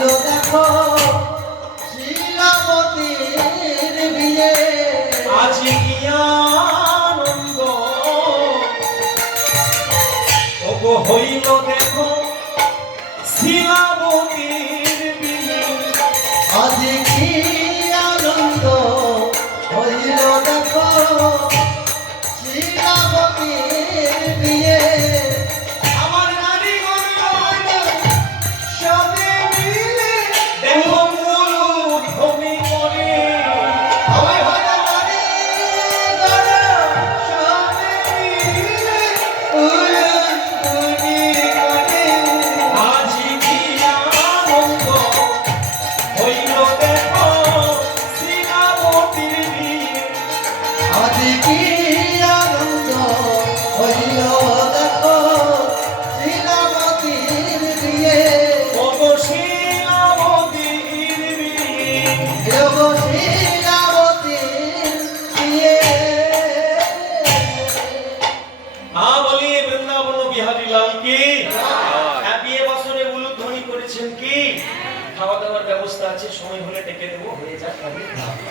দেখো।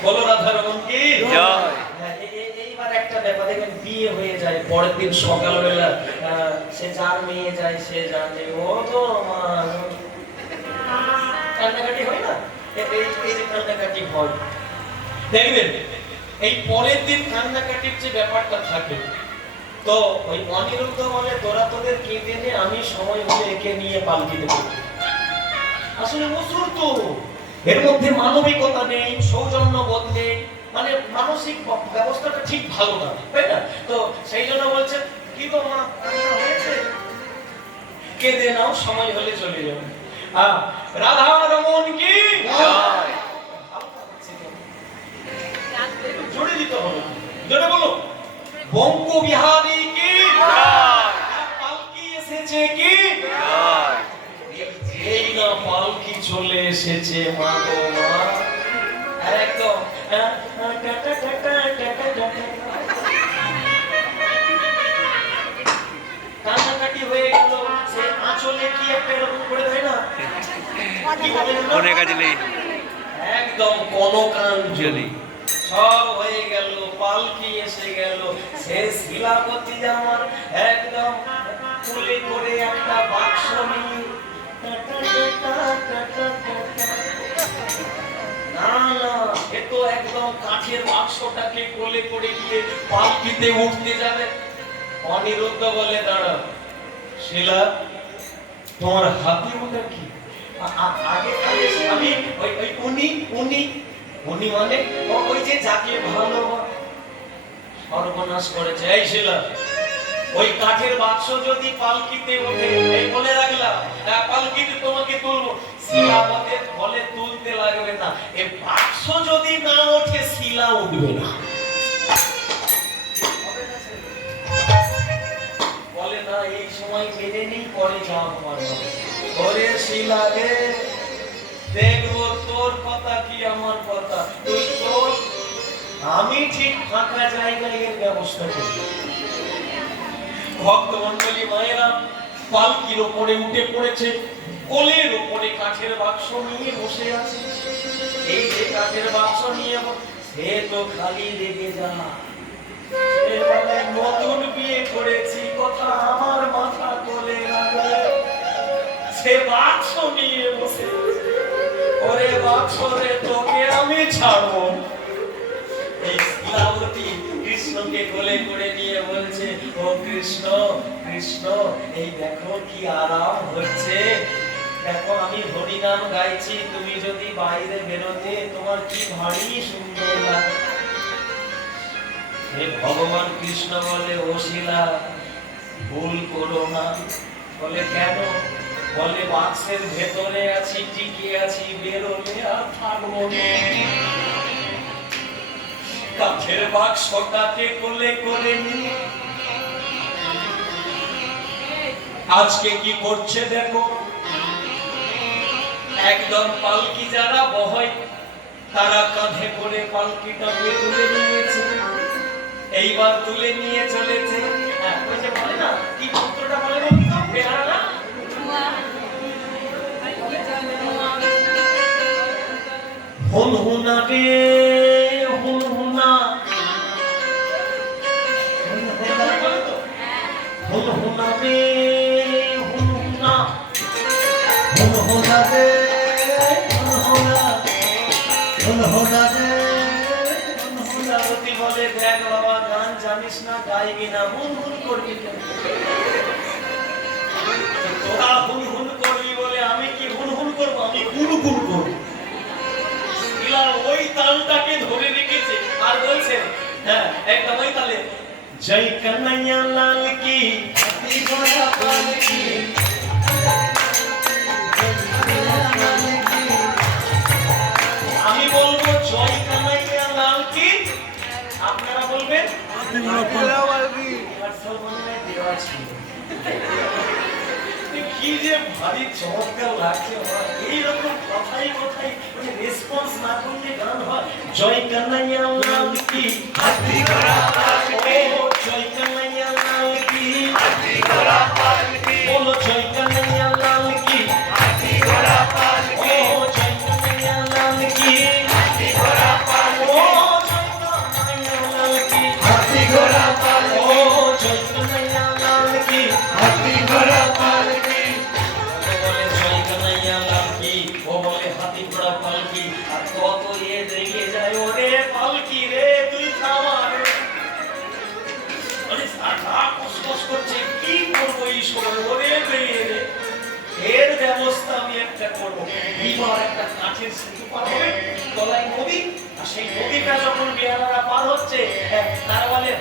বলো কি? হ্যাঁ, এ- এ- এইবার একটা ব্যাপার দেখবেন বিয়ে হয়ে যায় পরের দিন সকালবেলা সে যার মেয়ে যায় সে জানে ও তো মা কান্নাকাটি হয় না? এই এই যে কান্নাকাটি হয়। দেখবেন এই পরের দিন কান্নাকাটির যে ব্যাপারটা থাকে তো ওই অনিরুদ্ধ বলে তোরা তোদের কেঁদে নে আমি সময় হলে একে নিয়ে পাল্টি দেবো আসলে মসুর তো। এর মধ্যে মানবিকতা নেই সৌজন্য বোধ নেই মানে মানসিক ব্যবস্থাটা ঠিক ভালো না তাই না? তো সেই জন্য বলছে কি তো মা হয়েছে? কেঁদে নাও সময় হলে চলে যাবে। রাধা রমন কি। জোরে দিতে হবে। জোরে বলো। বঙ্গ বিহারী কি? পালকি এসেছে কি? এই না পালকি চলে এসেছে মা গো মা। একদম। হয়ে আঁচলে কি সব হয়ে পালকি এসে সে শিলাপতি একদম তুলে একটা বাক্স নিয়ে তো একদম কাঠের বাক্সটাকে কোলে করে গিয়ে পালকিতে উঠতে যাবে। অনিরুদ্ধ বলে দাঁড়া শিলা তোমার হাতে ওটা কি? আগে আমি ওই উনি উনি উনি মানে ওই যে যাকে ভালো সর্বনাশ করেছে। এই শিলা ওই কাঠের বাক্স যদি পালকিতে ওঠে, এই বলে রাখলাম পালকিতে তোমাকে তুলবো। শিলাপথের ফলে তুলতে লাগবে না। এই বাক্স যদি না ওঠে, শিলা উঠবে না? বলে না এই সময় মেনে নিই, পরে যা আমার হবে। ওরে শিলা রে, দেখব তোর কথা কি আমার কথা? তুই তোর আমি ঠিক ফাঁকা জায়গায় এর ব্যবস্থা করি ভক্ত মন্ডলী মায়েরা, পালকির ওপরে উঠে পড়েছে, কোলের ওপরে কাঠের বাক্স নিয়ে বসে আছে। এই যে কাঠের বাক্স নিয়ে সে তো খালি লেগে যা নতুন বিয়ে করেছি, কথা আমার মাথা কোলে সে বাক্স নিয়ে বসে ওরে বাক্স রে, তোকে আমি ছাড়বো কৃষ্ণকে কোলে করে নিয়ে বলছে, ও কৃষ্ণ কৃষ্ণ, এই দেখো কি আরাম হচ্ছে। দেখো, আমি হরিনাম গাইছি, তুমি যদি বাইরে বেরোতে, তোমার কি ভারী সুন্দর লাগে? হে ভগবান কৃষ্ণ বলে, ও শিলা, ভুল করো না। বলে, কেন? বলে, বাক্সের ভেতরে আছি টিকে আছি, বেরোলে আর থাকব না। কাঠের বাক্সটাকে কোলে করে নিয়ে। আজকে কি করছে দেখো? একদম পালকি যারা বহয় তারা কাঁধে করে পালকিটাকে তুলে নিয়েছে। এইবার তুলে নিয়ে চলেছে। বলে কি মন্ত্রটা বলে না? হুন হুনা হুন হোনা রে হুন হোনা লীলাবতী বলে কি হুন হুন করব ওই তালটাকে ধরে রেখেছে আর বলছে হ্যাঁ একটা ওই তালে কি মনে ছিল। কি যে ভারী চমৎকার লাগছে এইরকম কথাই কথাই মানে রেসপন্স না করলে গান হয়। জয় কানাইয়া লাল কি? জয় কানাইয়া নদী আর সেই নদীটা যখন বেহারারা পার হচ্ছে তারা বলে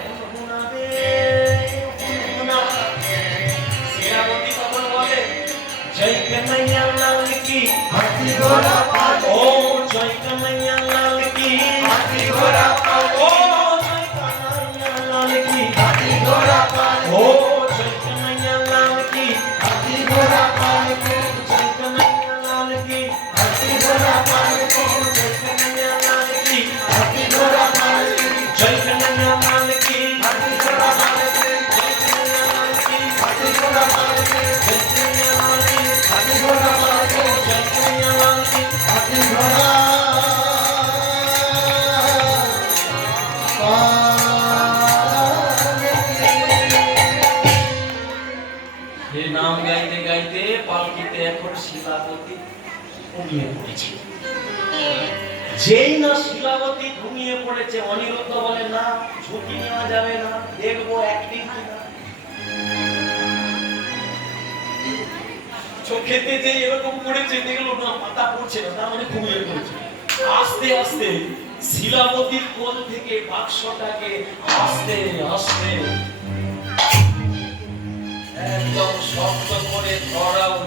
পড়েছে অনিরুদ্ধ বলে, না, ঝুঁকি নেওয়া যাবে না, দেখব অ্যাক্টিং কিনা যে এরকম করেছে, দেখল না পাতা পড়ছে না, তার মানে আস্তে আস্তে শিলাবতীর কোল থেকে বাক্সটাকে আস্তে আস্তে একদম শক্ত করে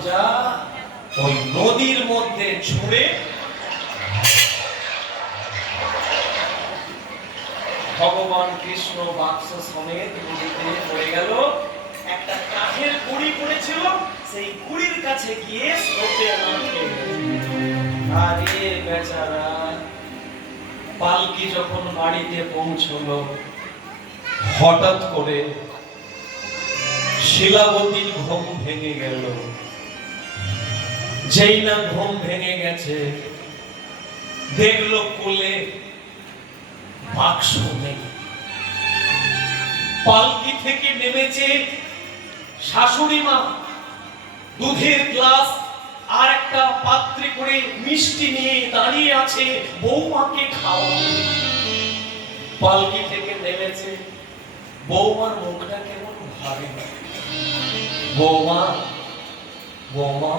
যা ওই নদীর মধ্যে ছুঁড়ে ভগবান কৃষ্ণ বাক্স সমেত নদীতে পড়ে গেল। একটা কাঠের কুড়ি পড়েছিল, সেই কুড়ির কাছে গিয়ে স্রোতে আরে বেচারা, পালকি যখন বাড়িতে পৌঁছলো, হঠাৎ করে শিলাবতীর ঘুম ভেঙে গেল। যেই না ঘুম ভেঙে গেছে, দেখল কোলে বাক্স নেই। পালকি থেকে নেমেছে শাশুড়ি মা। দুধের গ্লাস আর একটা পাত্রে করে মিষ্টি নিয়ে দাঁড়িয়ে আছে বৌমাকে খাওয়া পালকি থেকে নেমেছে। বৌমার মুখটা কেমন ভাবে বৌমা বৌমা,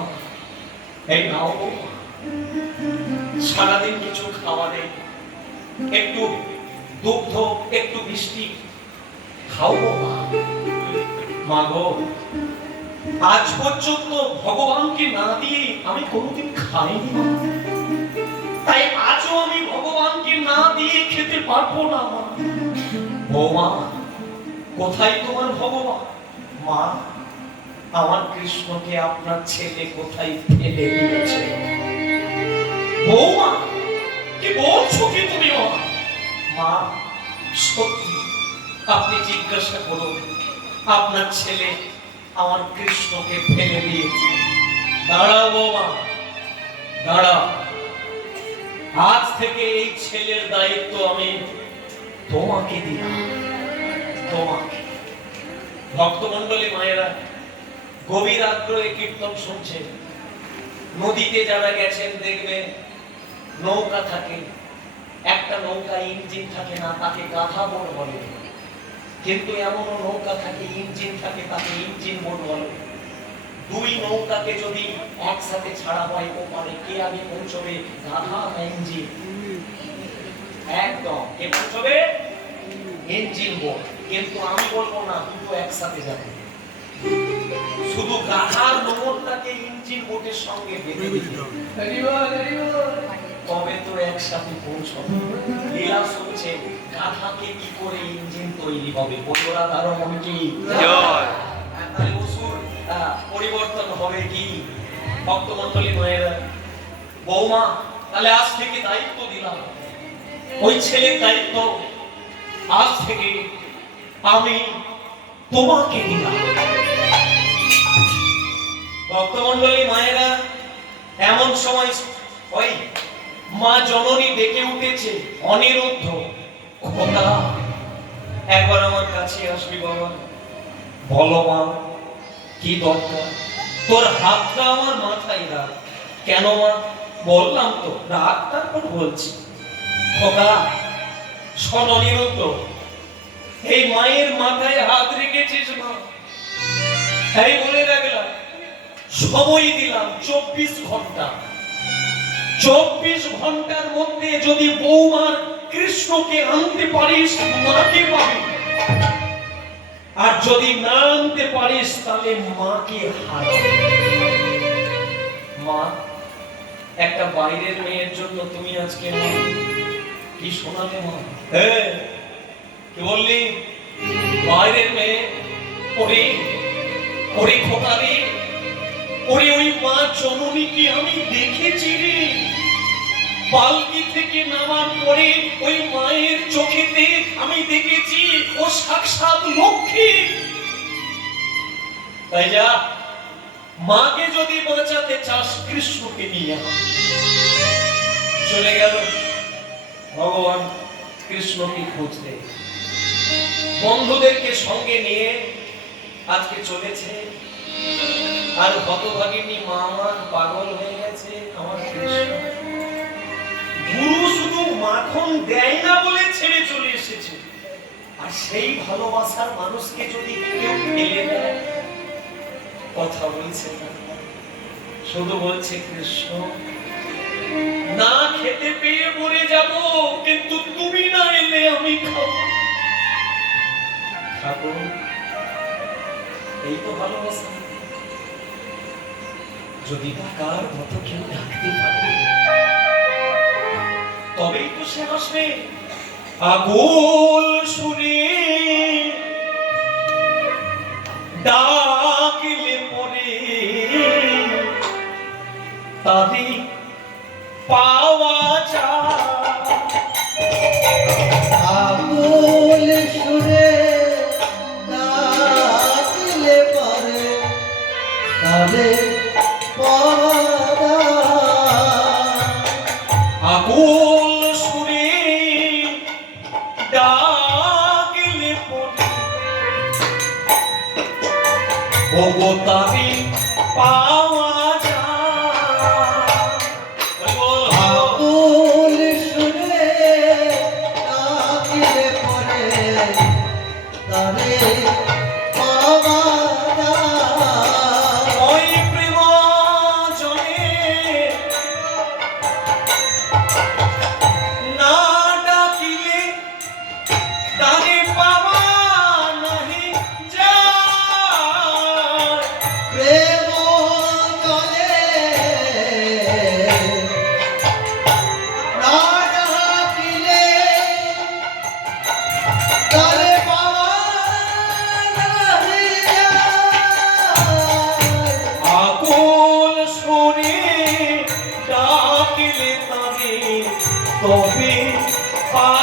এই নাও বৌমা। সারাদিন কিছু খাওয়া নেই। একটু দুগ্ধ, একটু মিষ্টি। খাও বৌমা মা। গো আজ পর্যন্ত ভগবানকে না দিয়ে আমি কোনোদিন খাইনি তাই আজও আমি ভগবানকে না দিয়ে খেতে পারব না মা। বৌমা কোথায় তোমার ভগবান? মা, আমার কৃষ্ণকে আপনার ছেলে কোথায় ফেলে দিয়েছে? বৌমা, কি মা মা সত্যি, আপনি জিজ্ঞাসা করুন, আপনার ছেলে আমার কৃষ্ণকে ফেলে দিয়েছে। দাঁড়াও বৌমা, দাঁড়াও। আজ থেকে এই ছেলের দায়িত্ব আমি তোমাকে দিলাম, তোমাকে। ভক্তমণ্ডলী মায়েরা, গভীর আগ্রহে কীর্তন শুনছে নদীতে যারা গেছেন দেখবে নৌকা থাকে একটা নৌকা ইঞ্জিন থাকে না, তাকে গাধা বোট বলে। কিন্তু এমনও নৌকা থাকে, ইঞ্জিন থাকে, তাকে ইঞ্জিন বোট বলে। দুই নৌকাকে যদি একসাথে ছাড়া হয় ওপারে কে আগে পৌঁছবে? গাধা না ইঞ্জিন? একদম, কে পৌঁছবে? ইঞ্জিন বোট কিন্তু আমি বলব না, দুটো একসাথে যাবে। শুধু গাধার নোংরটাকে ইঞ্জিন বোটের সঙ্গে বেঁধে তো পৌঁছবে লীলা শুনছে গাধাকে কি করে ইঞ্জিন তৈরি হবে বন্ধুরা তারও মনে কি অসুর পরিবর্তন হবে কি ভক্তমন্ডলী মায়েরা বৌমা তাহলে আজ থেকে দায়িত্ব দিলাম ওই ছেলের দায়িত্ব আজ থেকে আমি তোমাকে দিলাম ভক্তমন্ডলী মায়েরা এমন সময় ওই মা জননী ডেকে উঠেছে অনিরুদ্ধ। খোদা, একবার আমার কাছে আসবি বাবা। বলো মা, কি দরকার? তোর হাতটা আমার মাথায় রাখ। কেন মা? বললাম তো, রাগ তারপর বলছি। খোদা, শোন অনিরুদ্ধ, এই মায়ের মাথায় হাত রেখেছিস মা। এই বলে রাখলাম সময় দিলাম চব্বিশ ঘণ্টা। চব্বিশ ঘণ্টার মধ্যে যদি বৌমার কৃষ্ণকে আনতে পারিস, মাকে পাবি। আর যদি না আনতে পারিস, তাহলে মাকে হারাবি। মা, একটা বাইরের মেয়ের জন্য তুমি আজকে কি শোনালে মা? হ্যাঁ কি বললি? বাইরের মেয়ে, ওরে ওরে খোকারে ওরে ওই মা জননীকে আমি দেখেছি রে। পালকি থেকে নামার পরে ওই মায়ের চোখেতে আমি দেখেছি ও সাক্ষাৎ লক্ষ্মী। তাই যা, মাকে যদি বাঁচাতে চাস, কৃষ্ণকে নিয়ে চলে গেল। ভগবান কৃষ্ণকে খুঁজতে বন্ধুদেরকে সঙ্গে নিয়ে আজকে চলেছে। আর হতভাগিনী মা আমার মাখন দেয় না বলে ছেড়ে চলে এসেছে। আর সেই ভালোবাসার মানুষকে যদি কেউ ফেলে কথা বলছে শুধু বলছে, কৃষ্ণ, না খেতে পেয়ে মরে যাব, কিন্তু তুমি না এলে আমি খাব? এই তো ভালোবাসা। যদি ডাকার মতো কেউ ডাকতে পারে তবেই তো সে আসবে। আগুল শুনে। ডাকলে পরে তাদের পাওয়া আকুল সুরে ডাকলে পরে তারে পরা তবে পাওয়া